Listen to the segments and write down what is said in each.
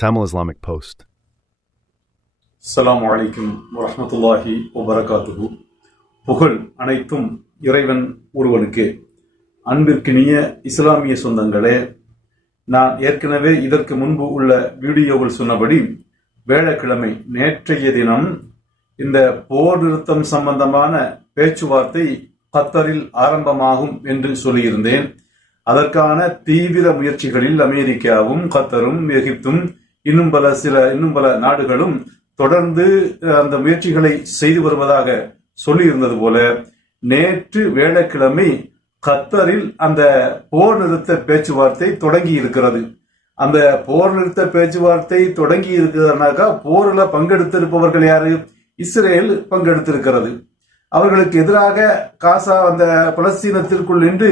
Tamil Islamic Post. அஸ்ஸலாமு அலைக்கும் வரஹ்மத்துல்லாஹி வபரகாத்துஹு புகழ் அனைத்தும் இறைவன் ஒருவனுக்கு. அன்பிற்கினிய இஸ்லாமிய சொந்தங்களே நான் ஏற்கனவே இதற்கு முன்பு உள்ள வீடியோவில் சொன்னபடி வேளக்கிழமை நேற்றைய தினம் இந்த போர் நிறுத்தம் சம்பந்தமான பேச்சுவார்த்தை கத்தரில் ஆரம்பமாகும் என்று சொல்லியிருந்தேன். அதற்கான தீவிர முயற்சிகளில் அமெரிக்காவும் கத்தரும் எகிப்தும் இன்னும் பல சில இன்னும் பல நாடுகளும் தொடர்ந்து அந்த முயற்சிகளை செய்து வருவதாக சொல்லியிருந்தது போல நேற்று வேளக்கிழமை கத்தரில் அந்த போர் நிறுத்த பேச்சுவார்த்தை தொடங்கி இருக்கிறது அந்த போர் நிறுத்த பேச்சுவார்த்தை தொடங்கி இருக்கிறதுனாக்கா போரில் பங்கெடுத்திருப்பவர்கள் யாரு? இஸ்ரேல் பங்கெடுத்திருக்கிறது. அவர்களுக்கு எதிராக காசா அந்த பலஸ்தீனத்திற்குள் நின்று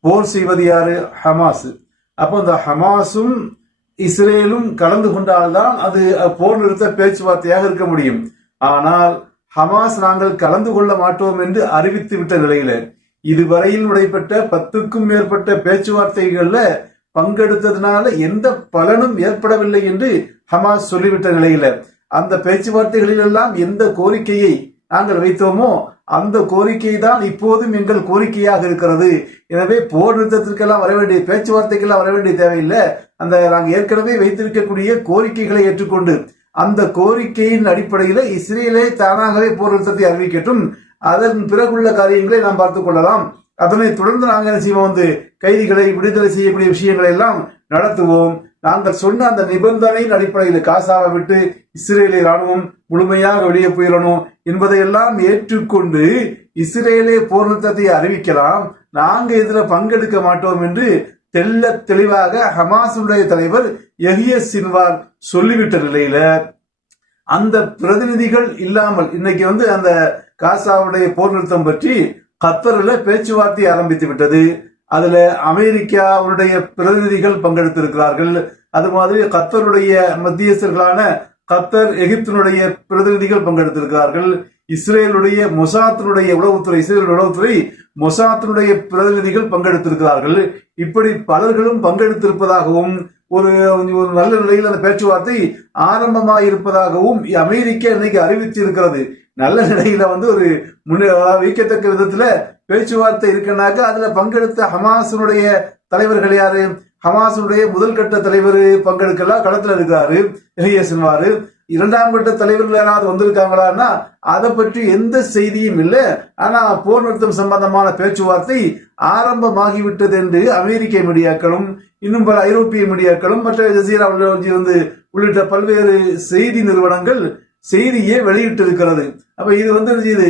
போர் செய்வது யாரு? ஹமாஸ். அப்போ அந்த ஹமாஸும் இஸ்ரேலும் கலந்து கொண்டால்தான் அது போர் நிறுத்த பேச்சுவார்த்தையாக இருக்க முடியும். ஆனால் ஹமாஸ் நாங்கள் கலந்து கொள்ள மாட்டோம் என்று அறிவித்து விட்ட நிலையில இதுவரையில் நடைபெற்ற பத்துக்கும் மேற்பட்ட பேச்சுவார்த்தைகள்ல பங்கெடுத்ததுனால எந்த பலனும் ஏற்படவில்லை என்று ஹமாஸ் சொல்லிவிட்ட நிலையில அந்த பேச்சுவார்த்தைகளில் எல்லாம் எந்த கோரிக்கையை நாங்கள் வைத்தோமோ அந்த கோரிக்கை தான் இப்போதும் எங்கள் கோரிக்கையாக இருக்கிறது. எனவே போர் நிறுத்தத்திற்கெல்லாம் வர வேண்டிய பேச்சுவார்த்தைக்கெல்லாம் வர வேண்டிய தேவையில்லை. அந்த நாங்கள் ஏற்கனவே வைத்திருக்கக்கூடிய கோரிக்கைகளை ஏற்றுக்கொண்டு அந்த கோரிக்கையின் அடிப்படையில் இஸ்ரேலே தானாகவே போர் நிறுத்தத்தை அறிவிக்கட்டும். அதன் பிறகுள்ள காரியங்களை நாம் பார்த்துக் கொள்ளலாம். அதனை தொடர்ந்து நாங்கள் என்ன செய்வோம்? வந்து கைதிகளை விடுதலை செய்யக்கூடிய விஷயங்களை எல்லாம் நடத்துவோம். நாங்கள் சொன்ன அந்த நிபந்தனையின் அடிப்படையில் காசாவை விட்டு இஸ்ரேலிய ராணுவம் முழுமையாக வெளியே போயிடணும் என்பதையெல்லாம் ஏற்றுக்கொண்டு இஸ்ரேலே போர் நிறுத்தத்தை அறிவிக்கலாம். நாங்கள் இதில் பங்கெடுக்க மாட்டோம் என்று தெல்ல தெளிவாக ஹமாசுடைய தலைவர் எஹிய சின்வார் சொல்லிவிட்ட நிலையில அந்த பிரதிநிதிகள் இல்லாமல் இன்னைக்கு வந்து அந்த காசாவுடைய போர் நிறுத்தம் பற்றி கத்தரில் பேச்சுவார்த்தை ஆரம்பித்து விட்டது. அதுல அமெரிக்காவுடைய பிரதிநிதிகள் பங்கெடுத்திருக்கிறார்கள். அது மாதிரி கத்தருடைய மத்தியஸ்தர்களான கத்தர் எகிப்தினுடைய பிரதிநிதிகள் பங்கெடுத்திருக்கிறார்கள். இஸ்ரேலுடைய மொசாத்தினுடைய உளவுத்துறை இஸ்ரேல் உளவுத்துறை மொசாத்தினுடைய பிரதிநிதிகள் பங்கெடுத்திருக்கிறார்கள். இப்படி பலர்களும் பங்கெடுத்திருப்பதாகவும் ஒரு ஒரு நல்ல நிலையில் அந்த பேச்சுவார்த்தை ஆரம்பமாக இருப்பதாகவும் அமெரிக்கா இன்னைக்கு அறிவித்திருக்கிறது. நல்ல நிலையில வந்து ஒரு முன்னே வைக்கத்தக்க விதத்துல பேச்சுவார்த்தை இருக்குன்னாக்க அதுல பங்கெடுத்த ஹமாசனுடைய தலைவர்கள் யாரு? ஹமாசனுடைய முதல் கட்ட தலைவர் பங்கெடுக்கலாம் களத்துல இருக்காரு எஹியசன்வாரு இரண்டாம் கட்ட தலைவர்கள் யாராவது வந்திருக்காங்களான்னா அதை பற்றி எந்த செய்தியும் இல்லை. ஆனா போர் நிறுத்தம் சம்பந்தமான பேச்சுவார்த்தை ஆரம்பமாகிவிட்டது என்று அமெரிக்க மீடியாக்களும் இன்னும் பல ஐரோப்பிய மீடியாக்களும் மற்ற ஜசீரா வந்து உள்ளிட்ட பல்வேறு செய்தி நிறுவனங்கள் செய்தியே வெளியிட்டிருக்கிறது. அப்ப இது வந்து இது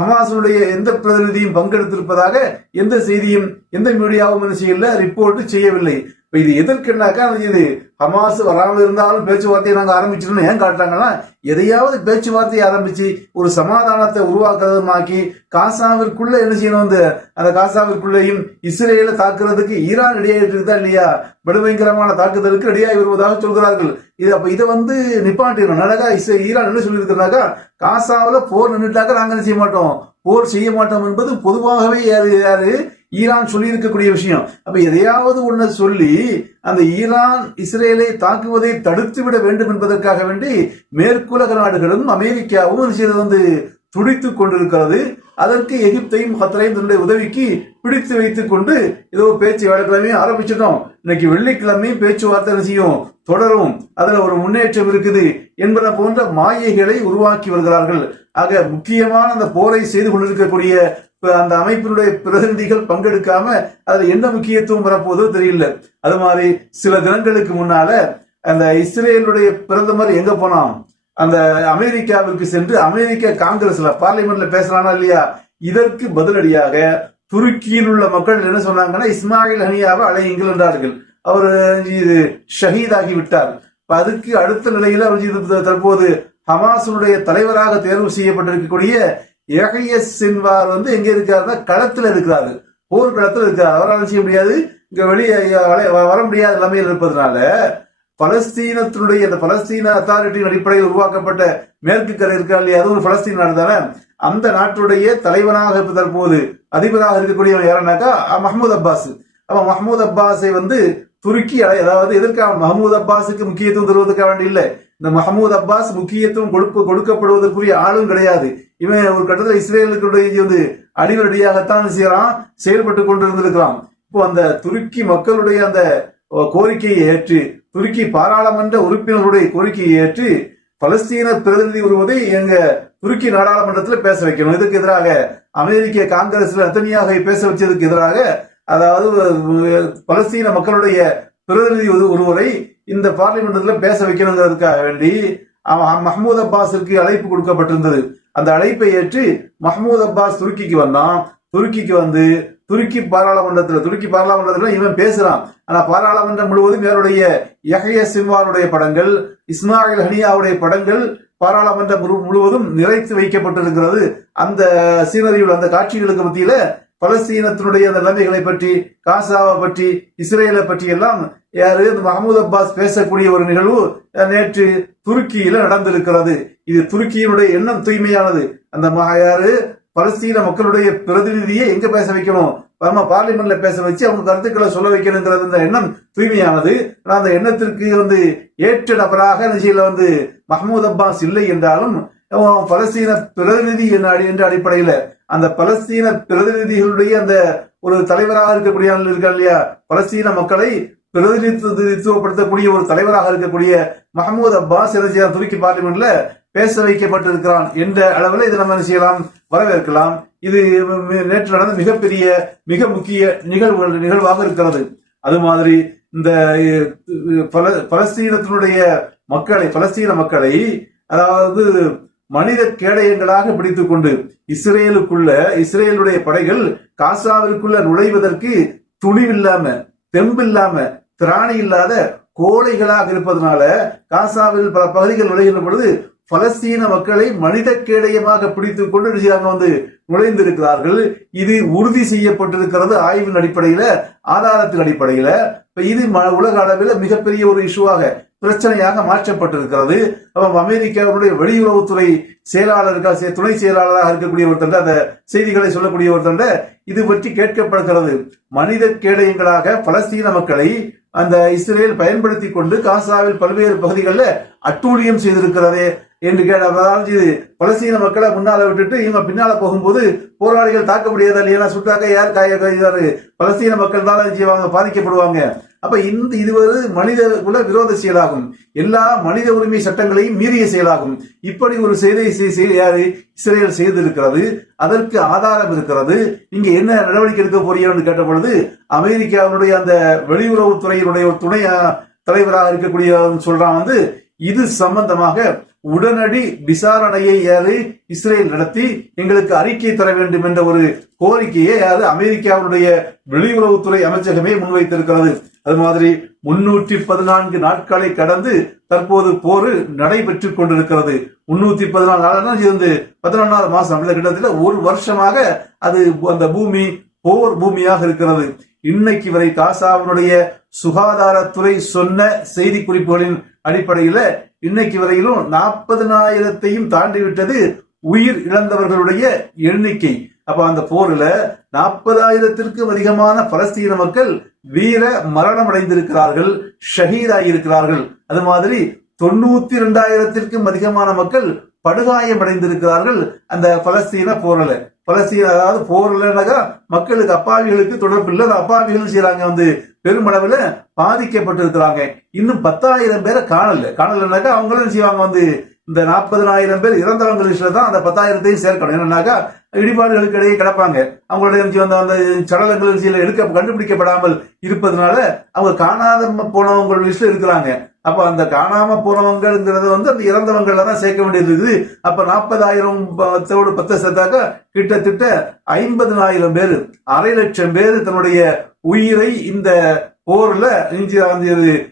ஹமாசனுடைய எந்த பிரதிநிதியும் பங்கெடுத்திருப்பதாக எந்த செய்தியும் எந்த மீடியாவும் என்ன செய்யல ரிப்போர்ட் செய்யவில்லை. இப்ப இது எதற்குனாக்கா இது ஹமாஸ் வராமல் இருந்தாலும் பேச்சுவார்த்தையை நாங்கள் ஆரம்பிச்சிடணும். ஏன் காட்டுறாங்கன்னா எதையாவது பேச்சுவார்த்தையை ஆரம்பிச்சு ஒரு சமாதானத்தை உருவாக்குறதுமாக்கி காசாவிற்குள்ள என்ன செய்யணும் வந்து அந்த காசாவிற்குள்ளேயும் இஸ்ரேல தாக்குறதுக்கு ஈரான் ரெடியாகிட்டு இருக்குதா இல்லையா? படுபயங்கரமான தாக்குதலுக்கு ரெடியாகி வருவதாக சொல்கிறார்கள். இது அப்ப இதை வந்து நிப்பாட்டிடணும். நடக்கா இஸ்ரே ஈரான் என்ன சொல்லியிருக்கிறாக்கா காசாவில் போர் நின்றுட்டாக்க நாங்கள் என்ன செய்ய மாட்டோம்? போர் செய்ய மாட்டோம் என்பது பொதுவாகவே யாரு யாரு? ஈரான் சொல்லி இருக்கக்கூடிய விஷயம். அப்ப எதையாவது ஒன்று சொல்லி அந்த ஈரான் இஸ்ரேலை தாக்குவதை தடுத்து விட வேண்டும் என்பதற்காக வேண்டி மேற்குலக நாடுகளும் அமெரிக்காவும் என்ன வந்து துடித்துக் கொண்டிருக்கிறது. அதற்கு எகிப்தையும் ஹத்தரையும் தன்னுடைய உதவிக்கு பிடித்து வைத்துக் கொண்டு ஏதோ பேச்சு வியாழக்கிழமையும் ஆரம்பிச்சிட்டோம். இன்னைக்கு வெள்ளிக்கிழமையும் பேச்சுவார்த்தை செய்யும்? தொடரும். அதுல ஒரு முன்னேற்றம் இருக்குது என்பன போன்ற மாயைகளை உருவாக்கி வருகிறார்கள். ஆக முக்கியமான அந்த போரை செய்து கொண்டிருக்கக்கூடிய அந்த அமைப்பினுடைய பிரதிநிதிகள் பங்கெடுக்காம அதுல என்ன முக்கியத்துவம் வரப்போதோ தெரியல. அது மாதிரி சில தினங்களுக்கு முன்னால அந்த இஸ்ரேலுடைய பிரதமர் எங்க போனான்? அந்த அமெரிக்காவிற்கு சென்று அமெரிக்க காங்கிரஸ்ல பார்லிமெண்ட்ல பேசுறானா இல்லையா? இதற்கு பதிலடியாக துருக்கியில் உள்ள மக்கள் என்ன சொன்னாங்கன்னா இஸ்மாயில் ஹனியாவை அழையுங்கள் என்றார்கள் அவர் இது ஷஹீதாகி விட்டார். அதுக்கு அடுத்த நிலையில அவர் இது தற்போது ஹமாஸுடைய தலைவராக தேர்வு செய்யப்பட்டிருக்கக்கூடிய ஏகைய சின்வார் வந்து எங்க இருக்காருன்னா களத்துல இருக்கிறாரு. போர் களத்துல இருக்காரு அவரால் செய்ய முடியாது. இங்க வெளியே வர- வர முடியாத நிலைமையில் இருப்பதனால பலஸ்தீனத்தினுடைய அந்த பலஸ்தீன அத்தாரிட்டியின் அடிப்படையில் உருவாக்கப்பட்ட மேற்கு கரை இருக்கா இல்லையா? அது ஒரு பலஸ்தீன் நாடு தானே. அந்த நாட்டுடைய தலைவனாக இப்ப தற்போது அதிபராக இருக்கக்கூடியவன் யாருன்னாக்கா மஹமூத் அப்பாஸ். அப்ப மஹமூத் அப்பாஸை வந்து துருக்கி அதாவது எதற்காக மஹமூத் அப்பாஸுக்கு முக்கியத்துவம் தருவதற்காக வேண்டி இல்ல. இந்த மஹமூத் அப்பாஸ் முக்கியத்துவம் கொடுக்க கொடுக்கப்படுவதற்குரிய ஆளும் கிடையாது. இவன் ஒரு கட்டத்தில் இஸ்ரேலுக்குடைய வந்து அடிவரடியாகத்தான் செய்யறான்? செயல்பட்டு கொண்டிருந்திருக்கிறான். இப்போ அந்த துருக்கி மக்களுடைய அந்த கோரிக்கையை ஏற்று துருக்கி பாராளுமன்ற உறுப்பினர்களுடைய கோரிக்கையை ஏற்று பலஸ்தீன பிரதிநிதி வருவதை எங்க துருக்கி நாடாளுமன்றத்தில் பேச வைக்கணும். இதுக்கு எதிராக அமெரிக்க காங்கிரஸ்ல அத்தனையாக பேச வச்சதுக்கு எதிராக அதாவது பலஸ்தீன மக்களுடைய பிரதிநிதி ஒருவரை இந்த பார்லிமெண்ட்ல பேச வைக்கணுங்கிறதுக்காக வேண்டி மஹமூத் அப்பாஸிற்கு அழைப்பு கொடுக்கப்பட்டிருந்தது. அந்த அழைப்பை ஏற்று மஹமூத் அப்பாஸ் துருக்கிக்கு வந்தான். துருக்கிக்கு வந்து துருக்கி பாராளுமன்றத்தில் துருக்கி பாராளுமன்றத்தில் இவன் பேசுறான். ஆனா பாராளுமன்றம் முழுவதும் இவருடைய யகைய சிம்வானுடைய படங்கள் இஸ்மாயில் ஹனியாவுடைய படங்கள் பாராளுமன்றம் முழு- முழுவதும் நிறைத்து வைக்கப்பட்டிருக்கிறது. அந்த சீனரியில் அந்த காட்சிகளுக்கு மத்தியில பலஸ்தீனத்தினுடைய அந்த நிலைமைகளை பற்றி காசாவை பற்றி இஸ்ரேலை பற்றி எல்லாம் யாரு மஹமூத் அப்பாஸ் பேசக்கூடிய ஒரு நிகழ்வு நேற்று துருக்கியில நடந்திருக்கிறது. இது துருக்கியினுடைய எண்ணம் தூய்மையானது. அந்த யாரு? பலஸ்தீன மக்களுடைய பிரதிநிதியை எங்க பேச வைக்கணும்? நம்ம பார்லிமெண்ட்ல பேச வச்சு அவங்க கருத்துக்களை சொல்ல வைக்கணுங்கிறது இந்த எண்ணம் தூய்மையானது. ஆனால் அந்த எண்ணத்திற்கு வந்து ஏற்ற நபராக நிச்சயில வந்து மஹமூத் அப்பாஸ் இல்லை என்றாலும் பலஸ்தீன பிரதிநிதி என்ற அடி- என்ற அடிப்படையில அந்த பலஸ்தீன பிரதிநிதிகளுடைய அந்த ஒரு தலைவராக இருக்கக்கூடிய ஆள் இல்லையா? பலஸ்தீன மக்களை பிரதிநிதித்துவப்படுத்தக்கூடிய ஒரு தலைவராக இருக்கக்கூடிய மஹமூத் அப்பாஸ் என்ன துருக்கி பார்லிமெண்ட்ல பேச வைக்கப்பட்டிருக்கிறான் என்ற அளவில் இதை நம்ம என்ன செய்யலாம்? வரவேற்கலாம். இது நேற்று நடந்த மிகப்பெரிய மிக முக்கிய நிகழ்வுகள் நிகழ்வாக இருக்கிறது. அது மாதிரி இந்த பல- பலஸ்தீனத்தினுடைய மக்களை பலஸ்தீன மக்களை அதாவது மனித கேடயங்களாக பிடித்துக் கொண்டு இஸ்ரேலுக்குள்ள இஸ்ரேலுடைய படைகள் காசாவிற்குள்ள நுழைவதற்கு துணிவில்லாம தெம்பில்லாம திராணி இல்லாத கோழைகளாக இருப்பதனால காசாவில் பல பகுதிகள் நுழைகின்ற பொழுது பலஸ்தீன மக்களை மனித கேடயமாக பிடித்துக் கொண்டு என்ன வந்து நுழைந்திருக்கிறார்கள். இது உறுதி செய்யப்பட்டிருக்கிறது ஆய்வின் அடிப்படையில ஆதாரத்தின் அடிப்படையில. இது ம- உலக அளவில் மிகப்பெரிய ஒரு இஷ்யூவாக பிரச்சனையாக மாற்றப்பட்டிருக்கிறது. அமெரிக்காவுடைய வெளியுறவுத்துறை செயலாளர்கள் துணை செயலாளராக இருக்கக்கூடிய ஒருத்தர் அந்த செய்திகளை சொல்லக்கூடிய ஒருத்தர் இது பற்றி கேட்கப்படுகிறது. மனித கேடயங்களாக பலஸ்தீன மக்களை அந்த இஸ்ரேல் பயன்படுத்தி கொண்டு காசாவில் பல்வேறு பகுதிகளில் அட்டூழியம் செய்திருக்கிறது என்று கேட்ட இது பலஸ்தீன மக்களை முன்னால விட்டுட்டு இவங்க பின்னால போகும்போது போராளிகள் தாக்க முடியாது இல்லையா? சுட்டாக்க யார் காய பலஸ்தீன மக்கள் தான் செய்வாங்க பாதிக்கப்படுவாங்க. அப்ப இந்த இது ஒரு மனித குல விரோத செயலாகும். எல்லா மனித உரிமை சட்டங்களையும் மீறிய செயலாகும். இப்படி ஒரு செயலை யாரு? இஸ்ரேல் செய்திருக்கிறது. அதற்கு ஆதாரம் இருக்கிறது. நீங்க என்ன நடவடிக்கை எடுக்க போறீங்கன்னு கேட்ட பொழுது அமெரிக்காவுடைய அந்த வெளியுறவுத்துறையினுடைய ஒரு துணை தலைவராக இருக்கக்கூடிய சொல்றான் வந்து இது சம்பந்தமாக உடனடி விசாரணையை யாரு இஸ்ரேல் நடத்தி எங்களுக்கு அறிக்கை தர வேண்டும் என்ற ஒரு கோரிக்கையை யாரு அமெரிக்காவுடைய வெளியுறவுத்துறை அமைச்சகமே முன்வைத்திருக்கிறது. அது மாதிரி முன்னூற்றி பதினான்கு நாட்களை கடந்து தற்போது போர் நடைபெற்றுக் கொண்டிருக்கிறது. முன்னூத்தி பதினாலு நாள் இருந்து பதினொன்னாறு மாசம். கிட்டத்தட்ட ஒரு வருஷமாக அது அந்த பூமி போர் பூமியாக இருக்கிறது. இன்னைக்கு வரை காசாவினுடைய சுகாதாரத்துறை சொன்ன செய்தி குறிப்புகளின் அடிப்படையில இன்னைக்கு வரையிலும் நாற்பதனாயிரத்தையும் தாண்டி விட்டது உயிர் இழந்தவர்களுடைய எண்ணிக்கை. அப்ப அந்த போர்ல நாற்பதாயிரத்திற்கும் அதிகமான பலஸ்தீன மக்கள் வீர மரணம் அடைந்திருக்கிறார்கள் ஷஹீதாயிருக்கிறார்கள். அது மாதிரி தொண்ணூத்தி ரெண்டாயிரத்திற்கும் அதிகமான மக்கள் படுகாயம் அடைந்திருக்கிறார்கள் அந்த பலஸ்தீன போரில். பலஸ்தீன அதாவது போர் இல்லைனாக்கா மக்களுக்கு அப்பாவிகளுக்கு தொடர்பு இல்லை. அந்த அப்பாவிகள் செய்யறாங்க? வந்து பெருமளவில் பாதிக்கப்பட்டிருக்கிறாங்க. இன்னும் பத்தாயிரம் பேரை காணல. காணலைனாக்கா அவங்களும் செய்வாங்க? வந்து இந்த நாற்பதனாயிரம் பேர் இறந்தவங்க லிஸ்ட்ல தான் அந்த பத்தாயிரத்தையும் சேர்க்கணும். என்னன்னாக்கா இடிபாடுகளுக்கு இடையே கிடப்பாங்க. அவங்களுடைய அந்த அந்த சடலங்கள் எடுக்க கண்டுபிடிக்கப்படாமல் இருப்பதனால அவங்க காணாத போனவங்க லிஸ்ட்ல இருக்கிறாங்க. அப்போ அந்த காணாம போனவங்கிறது வந்து அந்த இறந்தவங்கள தான் சேர்க்க வேண்டியது இருக்குது. நாற்பதாயிரம் பத்தோடு பத்து சேர்த்தாக்க கிட்டத்தட்ட ஐம்பதனாயிரம் பேர் அரை லட்சம் பேர் தன்னுடைய உயிரை இந்த போர்ல இஞ்சி அந்த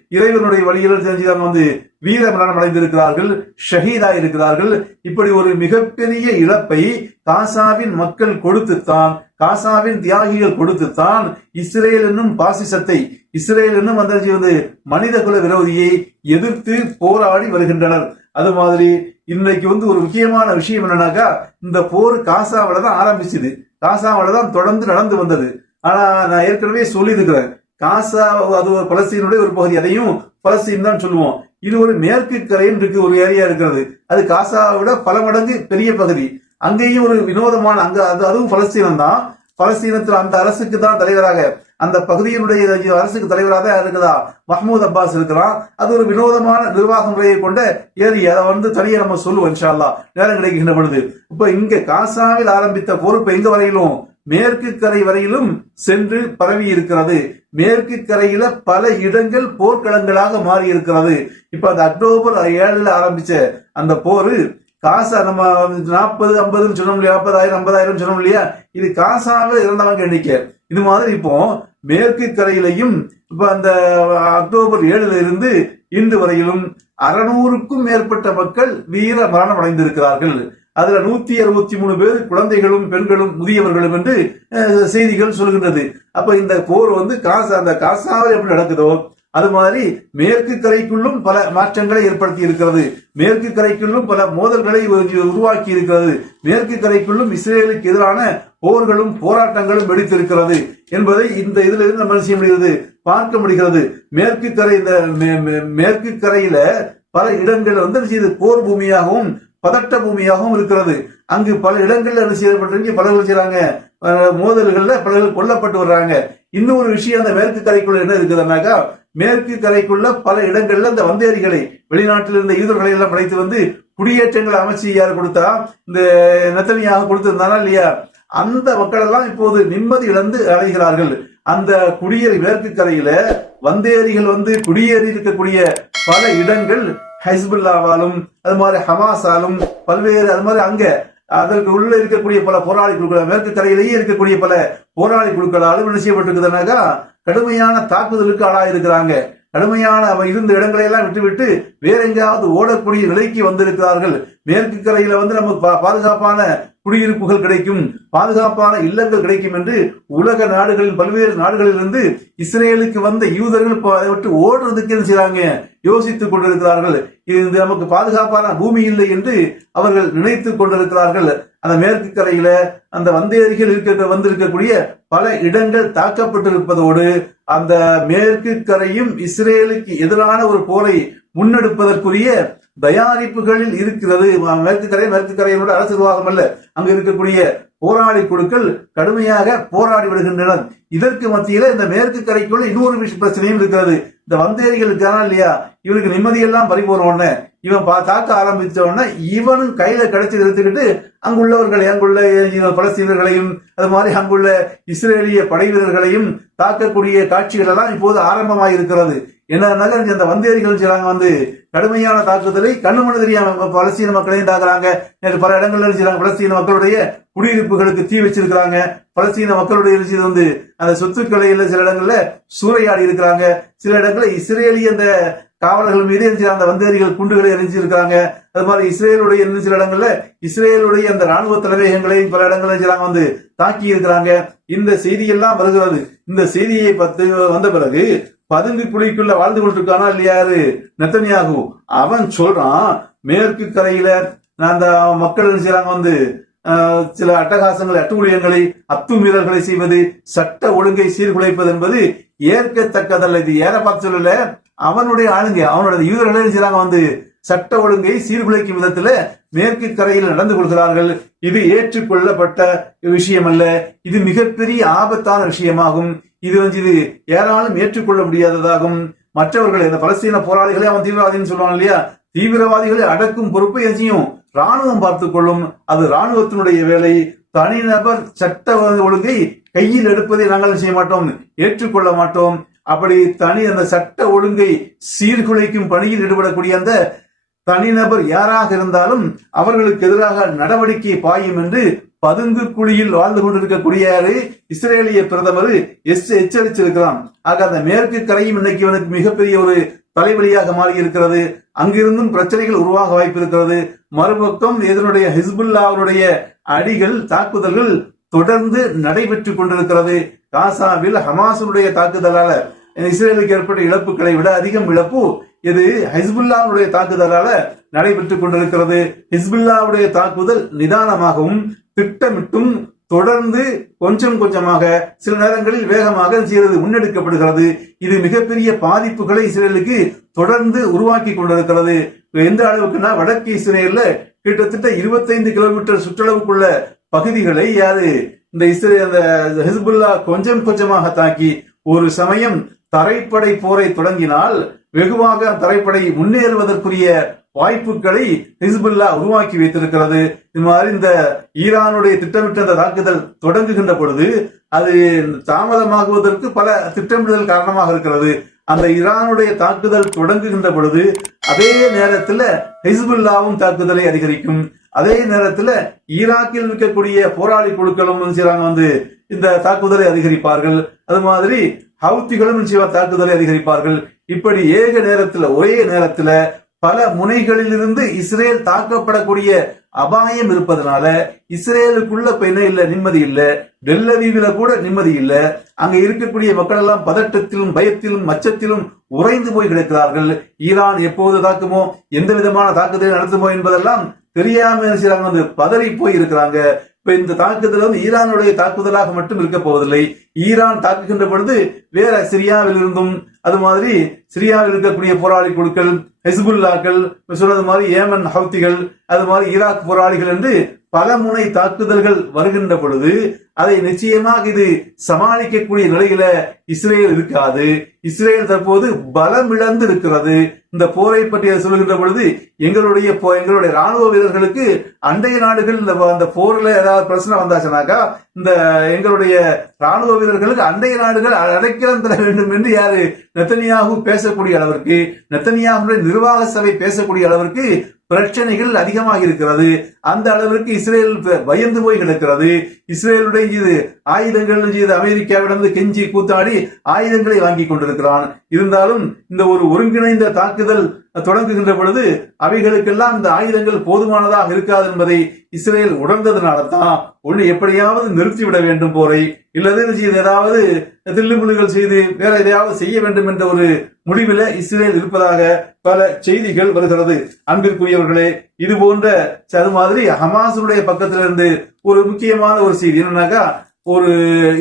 இறைவனுடைய வழியில் செஞ்சுதான் வந்து வீர மரணம் அடைந்திருக்கிறார்கள் ஷஹீதா இருக்கிறார்கள் இப்படி ஒரு மிகப்பெரிய இழப்பை காசாவின் மக்கள் கொடுத்துத்தான் காசாவின் தியாகிகள் கொடுத்துத்தான் இஸ்ரேல் என்னும் பாசிசத்தை இஸ்ரேல் என்னும் அந்த வந்து மனிதகுல விரோதியை எதிர்த்து போராடி வருகின்றனர். அது மாதிரி இன்றைக்கு வந்து ஒரு முக்கியமான விஷயம் என்னன்னாக்கா இந்த போர் காசாவில தான் ஆரம்பிச்சது. காசாவில தான் தொடர்ந்து நடந்து வந்தது. ஆனா நான் ஏற்கனவே சொல்லியிருக்கிறேன். காசா அது ஒரு பலஸ்தீனுடைய ஒரு பகுதி அதையும் பலஸ்தீன் தான் சொல்லுவோம். இது ஒரு மேற்கு கரைன்னு இருக்கு ஒரு ஏரியா இருக்கிறது. அது காசாவை விட பல மடங்கு பெரிய பகுதி. அங்கேயும் ஒரு வினோதமான அங்க அது அதுவும் பலஸ்தீனம் தான். பலஸ்தீனத்தில் அந்த அரசுக்கு தான் தலைவராக. அந்த பகுதியினுடைய அரசுக்கு தலைவராக தான் இருக்குதா? மஹமூத் அப்பாஸ் இருக்கிறான் அது ஒரு வினோதமான நிர்வாக முறையை கொண்ட ஏரியா அதை வந்து தனியாக நம்ம சொல்லுவோம் நேரம் கிடைக்கின்ற பொழுது. இப்ப இங்க காசாவில் ஆரம்பித்த பொறுப்பு எங்க வரையிலும்? மேற்கு கரை வரையிலும் சென்று பரவி இருக்கிறது. மேற்கு கரையில பல இடங்கள் போர்க்களங்களாக மாறி இருக்கிறது. இப்ப அந்த அக்டோபர் ஏழுல ஆரம்பிச்ச அந்த போரு காசா நம்ம நாற்பது ஐம்பதுன்னு சொன்னோம் இல்லையா? நாற்பதாயிரம் ஐம்பதாயிரம் சொன்னோம் இல்லையா? இது காசாவில் இறந்தவங்க எண்ணிக்கை. இது மாதிரி இப்போ மேற்கு கரையிலையும் இப்ப அந்த அக்டோபர் ஏழுல இருந்து இன்று வரையிலும் அறுநூறுக்கும் மேற்பட்ட மக்கள் வீர மரணம் அடைந்திருக்கிறார்கள். அதுல நூத்தி அறுபத்தி மூணு பேர் குழந்தைகளும் பெண்களும் முதியவர்களும் என்று செய்திகள் சொல்கின்றது. அப்ப இந்த போர் வந்து காசா அந்த காசாவில் எப்படி நடக்குதோ அது மாதிரி மேற்கு கரைக்குள்ளும் பல மாற்றங்களை ஏற்படுத்தி இருக்கிறது. மேற்கு கரைக்குள்ளும் பல மோதல்களை உருவாக்கி இருக்கிறது. மேற்கு கரைக்குள்ளும் இஸ்ரேலுக்கு எதிரான போர்களும் போராட்டங்களும் வெடித்திருக்கிறது என்பதை இந்த இதுல இருந்து நம்ம செய்ய முடிகிறது? பார்க்க முடிகிறது. மேற்கு கரை இந்த மே- மே- மேற்கு கரையில பல இடங்கள் வந்து என்ன போர் பூமியாகவும் பதட்ட பூமியாகவும் இருக்கிறது. அங்கு பல இடங்கள்ல என்ன செய்யப்பட்டிருக்கு? பலர்கள் செய்யறாங்க மோதல்கள்ல பலர்கள் கொல்லப்பட்டு வர்றாங்க. இன்னொரு விஷயம் அந்த மேற்கு கரைக்குள்ள என்ன இருக்குதுன்னாக்கா மேற்கு கரைக்குள்ள பல இடங்கள்ல இந்த வந்தேரிகளை வெளிநாட்டில் இருந்த யூதர்களை எல்லாம் படைத்து வந்து குடியேற்றங்களை அமைச்சு யார் கொடுத்தா? இந்த நத்தனியாக கொடுத்திருந்தானா இல்லையா? அந்த மக்கள் எல்லாம் இப்போது நிம்மதி இழந்து அலைகிறார்கள். அந்த குடியேறி மேற்கு கரையில வந்தேரிகள் வந்து குடியேறி இருக்கக்கூடிய பல இடங்கள் ஹைஸ்புல்லாவாலும் அது மாதிரி ஹமாஸாலும் பல்வேறு அது மாதிரி அங்க அதற்கு உள்ள இருக்கக்கூடிய பல போராளி குழுக்கள் மேற்கு கரையிலேயே இருக்கக்கூடிய பல போராளி குழுக்களாலும் என்ன செய்யப்பட்டிருக்குதுனாக்கா கடுமையான தாக்குதலுக்கு ஆளாயிருக்கிறாங்க. கடுமையான இருந்த இடங்களை எல்லாம் விட்டுவிட்டு வேற எங்கேயாவது ஓடக்கூடிய நிலைக்கு வந்திருக்கிறார்கள். மேற்கு கரையில வந்து நமக்கு பாதுகாப்பான குடியிருப்புகள் கிடைக்கும் பாதுகாப்பான இல்லங்கள் கிடைக்கும் என்று உலக நாடுகளின் பல்வேறு நாடுகளிலிருந்து இஸ்ரேலுக்கு வந்த யூதர்கள் அதை விட்டு ஓடுறதுக்கு என்ன யோசித்துக் கொண்டிருக்கிறார்கள். இது நமக்கு பாதுகாப்பான பூமி இல்லை என்று அவர்கள் நினைத்துக் கொண்டிருக்கிறார்கள். அந்த மேற்கு கரையில அந்த வந்தேரிகள் இருக்க வந்திருக்கக்கூடிய பல இடங்கள் தாக்கப்பட்டிருப்பதோடு அந்த மேற்கு கரையும் இஸ்ரேலுக்கு எதிரான ஒரு போரை முன்னெடுப்பதற்குரிய தயாரிப்புகளில் இருக்கிறது. மேற்கு கரை மேற்கு கரையினோட அரசு நிர்வாகம் அல்ல. அங்கு இருக்கக்கூடிய போராளி குழுக்கள் கடுமையாக போராடி வருகின்றனர் இதற்கு மத்தியில இந்த மேற்கு கரைக்குள்ள இன்னொரு பிரச்சனையும் இருக்கிறது. இந்த வந்தேரிகள் இருக்கானா இல்லையா? இவருக்கு நிம்மதியெல்லாம் பறி போன இவன் பா- தாக்க ஆரம்பித்தோடனே இவனும் கையில கிடைச்சி எடுத்துக்கிட்டு அங்குள்ளவர்களை அங்குள்ள பலஸ்தீனர்களையும் அது மாதிரி அங்குள்ள இஸ்ரேலிய படை வீரர்களையும் தாக்கக்கூடிய காட்சிகள் எல்லாம் இப்போது ஆரம்பமாக இருக்கிறது என்னன்னாக்க இந்த வந்தேரிகள் செய்றாங்க வந்து கடுமையான தாக்குதலை கண்ணுமணி தெரியாம பலஸ்தீன மக்களையும் தாக்குறாங்க. நேற்று பல இடங்கள்ல செய்றாங்க பலஸ்தீன மக்களுடைய குடியிருப்புகளுக்கு தீ வச்சிருக்கிறாங்க. பலஸ்தீன மக்களுடைய என்ன வந்து அந்த சொத்துக்களை சில இடங்கள்ல சூறையாடி இருக்கிறாங்க. சில இடங்கள்ல இஸ்ரேலிய அந்த காவலர்கள் மீது என்ன அந்த வந்தேரிகள் குண்டுகளை எரிஞ்சிருக்காங்க. அது மாதிரி இஸ்ரேலுடைய இன்னும் சில இடங்கள்ல இஸ்ரேலுடைய அந்த ராணுவ தலைமையகங்களை பல இடங்கள்ல வந்து தாக்கி இருக்கிறாங்க. இந்த செய்தி எல்லாம் வருகிறது. இந்த செய்தியை பத்து வந்த பிறகு பதுங்கு குழிக்குள்ள வாழ்ந்து கொண்டிருக்கானா இல்லையாரு நெத்தனியாகு. அவன் சொல்றான் மேற்கு கரையில அந்த மக்கள் என்ன வந்து சில அட்டகாசங்களை அட்டுழியங்களை அத்துமீறல்களை செய்வது சட்ட ஒழுங்கை சீர்குலைப்பது என்பது ஏற்கத்தக்கதல்ல. இது ஏற பார்த்து சொல்லல? அவனுடைய ஆளுங்க அவனோட யூதர்களே செய்றாங்க வந்து சட்ட ஒழுங்கை சீர்குலைக்கும் விதத்துல மேற்கு கரையில் நடந்து கொள்கிறார்கள். இது ஏற்றுக்கொள்ளப்பட்ட விஷயம் அல்ல இது மிகப்பெரிய ஆபத்தான விஷயமாகும். இது வந்து இது ஏராளம் ஏற்றுக்கொள்ள முடியாததாகும். மற்றவர்கள் இந்த பலஸ்தீன போராளிகளே அவன் தீவிரவாதின்னு சொல்லுவாங்க இல்லையா? தீவிரவாதிகளை அடக்கும் பொறுப்பை எதையும் ராணுவம் பார்த்துக் கொள்ளும். அது ராணுவத்தினுடைய வேலை. தனிநபர் சட்ட ஒழுங்கை கையில் எடுப்பதை நாங்கள் செய்ய மாட்டோம் ஏற்றுக்கொள்ள மாட்டோம். அப்படி தனி அந்த சட்ட ஒழுங்கை சீர்குலைக்கும் பணியில் ஈடுபடக்கூடிய அந்த தனிநபர் யாராக இருந்தாலும் அவர்களுக்கு எதிராக நடவடிக்கை பாயும் என்று பதுங்கு குழியில் வாழ்ந்து கொண்டிருக்கக்கூடிய இஸ்ரேலிய பிரதமர் எஸ் எச்சரித்திருக்கிறான். ஆக அந்த மேற்கு கரையும் இன்னைக்கு இவனுக்கு மிகப்பெரிய ஒரு தலைவலியாக மாறி இருக்கிறது அங்கிருந்தும் பிரச்சனைகள் உருவாக வாய்ப்பு இருக்கிறது மறுபக்கம் இதனுடைய ஹிஸ்புல்லாவுடைய அடிகள் தாக்குதல்கள் தொடர்ந்து நடைபெற்றுக் கொண்டிருக்கிறது. காசாவில் ஹமாசுடைய தாக்குதலால இஸ்ரேலுக்கு ஏற்பட்ட இழப்புகளை விட அதிகம் இழப்பு இது ஹிஸ்புல்லாவுடைய தாக்குதலால நடைபெற்றுக் கொண்டிருக்கிறது. ஹிஸ்புல்லாவுடைய தாக்குதல் நிதானமாகவும் திட்டமிட்டும் தொடர்ந்து கொஞ்சம் கொஞ்சமாக சில நேரங்களில் வேகமாக செய்கிறது முன்னெடுக்கப்படுகிறது. இது மிகப்பெரிய பாதிப்புகளை இஸ்ரேலுக்கு தொடர்ந்து உருவாக்கி கொண்டிருக்கிறது. எந்த அளவுக்குன்னா வடக்கு இஸ்ரேல்ல கிட்டத்தட்ட 25 கிலோமீட்டர் சுற்றளவுக்குள்ள பகுதிகளை யாரு இந்த இஸ்ரே அந்த ஹிஸ்புல்லா கொஞ்சம் கொஞ்சமாக தாக்கி ஒரு சமயம் தரைப்படை போரை தொடங்கினால் வெகுவாக தரைப்படை முன்னேறுவதற்குரிய வாய்ப்புகளை ஹிஸ்புல்லா உருவாக்கி வைத்திருக்கிறது. இது மாதிரி இந்த ஈரானுடைய திட்டமிட்ட அந்த தாக்குதல் தொடங்குகின்ற பொழுது அது தாமதமாகுவதற்கு பல திட்டமிடுதல் காரணமாக இருக்கிறது. அந்த ஈரானுடைய தாக்குதல் தொடங்குகின்ற பொழுது அதே நேரத்தில் ஹிஸ்புல்லாவும் தாக்குதலை அதிகரிக்கும். அதே நேரத்தில் ஈராக்கில் இருக்கக்கூடிய போராளி குழுக்களும் செய்யறாங்க வந்து இந்த தாக்குதலை அதிகரிப்பார்கள். அது மாதிரி ஹவுத்திகளும் நிச்சயமா தாக்குதலை அதிகரிப்பார்கள். இப்படி ஏக நேரத்தில் ஒரே நேரத்தில் பல முனைகளிலிருந்து இஸ்ரேல் தாக்கப்படக்கூடிய அபாயம் இருப்பதனால இஸ்ரேலுக்குள்ள இப்ப என்ன இல்ல? நிம்மதி இல்ல. டெல்லவீவில கூட நிம்மதி இல்ல. அங்க இருக்கக்கூடிய மக்கள் எல்லாம் பதட்டத்திலும் பயத்திலும் அச்சத்திலும் உறைந்து போய் கிடக்கிறார்கள். ஈரான் எப்போது தாக்குமோ எந்த விதமான தாக்குதலை நடத்துமோ என்பதெல்லாம் தெரியாம என்ன வந்து பதறி போய் இருக்கிறாங்க இப்ப இந்த தாக்குதல் வந்து ஈரானுடைய தாக்குதலாக மட்டும் இருக்க போவதில்லை. ஈரான் தாக்குகின்ற பொழுது வேற சிரியாவில் இருந்தும் அது மாதிரி சிரியாவில் இருக்கக்கூடிய போராளி குழுக்கள் ஹெஸ்புல்லாக்கள் சொன்னது மாதிரி ஏமன் ஹவுத்திகள் அது மாதிரி ஈராக் போராளிகள் என்று பல முனை தாக்குதல்கள் வருகின்ற பொழுது அதை நிச்சயமாக இது சமாளிக்கக்கூடிய நிலையில இஸ்ரேல் இருக்காது. இஸ்ரேல் தற்போது பலம் இழந்து இருக்கிறது இந்த போரை பற்றி சொல்லுகின்ற பொழுது எங்களுடைய போ- எங்களுடைய ராணுவ வீரர்களுக்கு அண்டைய நாடுகள் இந்த அந்த போர்ல ஏதாவது பிரச்சனை வந்தாச்சுனாக்கா இந்த எங்களுடைய ராணுவ வீரர்களுக்கு அண்டைய நாடுகள் அடைக்கலம் தர வேண்டும் என்று யாரு? நெத்தனியாகு பேசக்கூடிய அளவிற்கு நெத்தனியாகுடைய நிர்வாக சபை பேசக்கூடிய அளவிற்கு பிரச்சனைகள் அதிகமாக இருக்கிறது. அந்த அளவிற்கு இஸ்ரேல் பயந்து போய் கிடக்கிறது. இஸ்ரேலுடைய இது ஆயுதங்கள் செய்த அமெரிக்காவிடந்து கெஞ்சி கூத்தாடி ஆயுதங்களை வாங்கி கொண்டிருக்கிறான். இருந்தாலும் இந்த ஒரு ஒருங்கிணைந்த தாக்குதல் தொடங்குகின்ற பொழுது அவைகளுக்கெல்லாம் இந்த ஆயுதங்கள் போதுமானதாக இருக்காது என்பதை இஸ்ரேல் உணர்ந்ததுனால தான் ஒன்று எப்படியாவது நிறுத்திவிட வேண்டும் போரை இல்லது ஏதாவது தில்லுமுள்ளுகள் செய்து வேற எதையாவது செய்ய வேண்டும் என்ற ஒரு முடிவில் இஸ்ரேல் இருப்பதாக பல செய்திகள் வருகிறது. அன்பிற்குரியவர்களே இது போன்ற அது மாதிரி ஹமாசுடைய பக்கத்திலிருந்து ஒரு முக்கியமான ஒரு செய்தி என்னன்னாக்கா ஒரு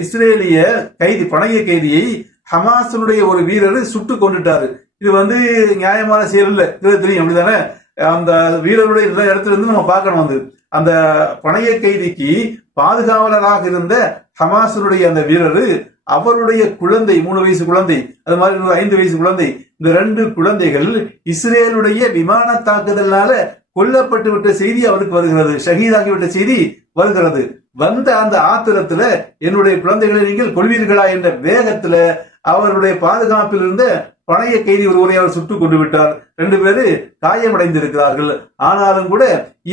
இஸ்ரேலிய கைதி பணைய கைதியை ஹமாசனுடைய ஒரு வீரர் சுட்டு கொண்டுட்டாரு இது வந்து நியாயமான செயல் இல்ல. இது தெரியும் அப்படிதானே அந்த வீரருடைய இடத்துல இருந்து நம்ம பார்க்கணும் வந்து. அந்த பணைய கைதிக்கு பாதுகாவலராக இருந்த ஹமாசனுடைய அந்த வீரர் அவருடைய குழந்தை மூணு வயசு குழந்தை அது மாதிரி ஐந்து வயசு குழந்தை இந்த ரெண்டு குழந்தைகள் இஸ்ரேலுடைய விமான தாக்குதலால கொல்லப்பட்டு விட்ட செய்தி அவருக்கு வருகிறது. ஷஹீதாகிவிட்ட செய்தி வருகிறது. வந்த அந்த ஆத்திரத்துல என்னுடைய குழந்தைகளை நீங்கள் கொள்வீர்களா என்ற வேகத்துல அவருடைய பாதுகாப்பில் இருந்த பணைய கைதி ஒருவரை அவர் சுட்டுக் கொண்டு விட்டார். ரெண்டு பேரு காயமடைந்திருக்கிறார்கள். ஆனாலும் கூட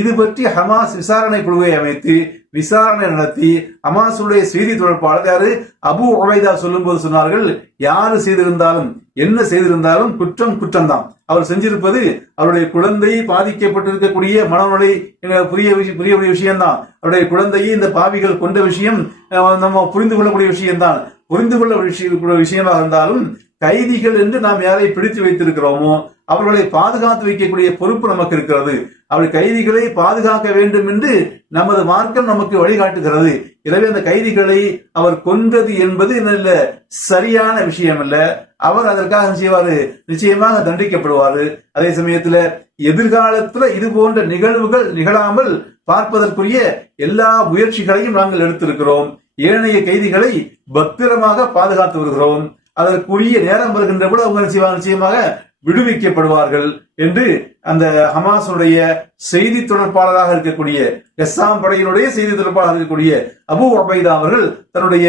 இது பற்றி ஹமாஸ் விசாரணை குழுவை அமைத்து விசாரணை நடத்தி ஹமாஸுடைய செய்தி தொடர்பாளர் யாரு? அபு உபைதா சொல்லும்போது சொன்னார்கள் யாரு செய்திருந்தாலும் என்ன செய்திருந்தாலும் குற்றம் குற்றம்தான். அவர் செஞ்சிருப்பது அவருடைய குழந்தை பாதிக்கப்பட்டிருக்கக்கூடிய மனநிலை புரிய புரிய விஷயம் புரியக்கூடிய விஷயம்தான். அவருடைய குழந்தையை இந்த பாவிகள் கொண்ட விஷயம் அஹ், நம்ம புரிந்து கொள்ளக்கூடிய விஷயம்தான். புரிந்து கொள்ள விஷய விஷயமாக இருந்தாலும் கைதிகள் என்று நாம் யாரை பிடித்து வைத்திருக்கிறோமோ அவர்களை பாதுகாத்து வைக்கக்கூடிய பொறுப்பு நமக்கு இருக்கிறது. அவர் கைதிகளை பாதுகாக்க வேண்டும் என்று நமது மார்க்கம் நமக்கு வழிகாட்டுகிறது. எனவே அந்த கைதிகளை அவர் கொன்றது என்பது நல்ல சரியான விஷயம் அல்ல அவர் அதற்காக செய்வாரு? நிச்சயமாக தண்டிக்கப்படுவாரு. அதே சமயத்துல எதிர்காலத்துல இது போன்ற நிகழ்வுகள் நிகழாமல் பார்ப்பதற்குரிய எல்லா முயற்சிகளையும் நாங்கள் எடுத்திருக்கிறோம். ஏனைய கைதிகளை பத்திரமாக பாதுகாத்து வருகிறோம். அதற்குரிய நேரம் வருகின்ற போது அவங்க என்ன செய்வாங்க நிச்சயமாக விடுவிக்கப்படுவார்கள் என்று அந்த ஹமாஸுடைய செய்தி தொடர்பாளராக இருக்கக்கூடிய எஸ்ஸாம் படையினுடைய செய்தி தொடர்பாளராக இருக்கக்கூடிய அபு ஒபைதா அவர்கள் தன்னுடைய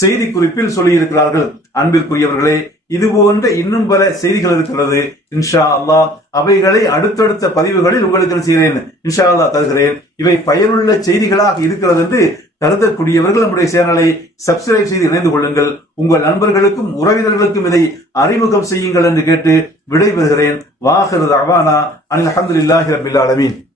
செய்தி குறிப்பில் சொல்லியிருக்கிறார்கள். அன்பிற்குரியவர்களே இது போன்ற இன்னும் பல செய்திகள் இருக்கிறது. இன்ஷா அல்லாஹ் அவைகளை அடுத்தடுத்த பதிவுகளில் உங்களுக்கு செய்கிறேன்? இன்ஷா அல்லா தருகிறேன். இவை பயனுள்ள செய்திகளாக இருக்கிறது என்று கருதக்கூடியவர்கள் நம்முடைய சேனலை சப்ஸ்கிரைப் செய்து இணைந்து கொள்ளுங்கள். உங்கள் நண்பர்களுக்கும் உறவினர்களுக்கும் இதை அறிமுகம் செய்யுங்கள் என்று கேட்டு விடைபெறுகிறேன். வாஹிரு அவானா அனில் அஹமதுல்லாஹி ரபில் ஆலமீன்.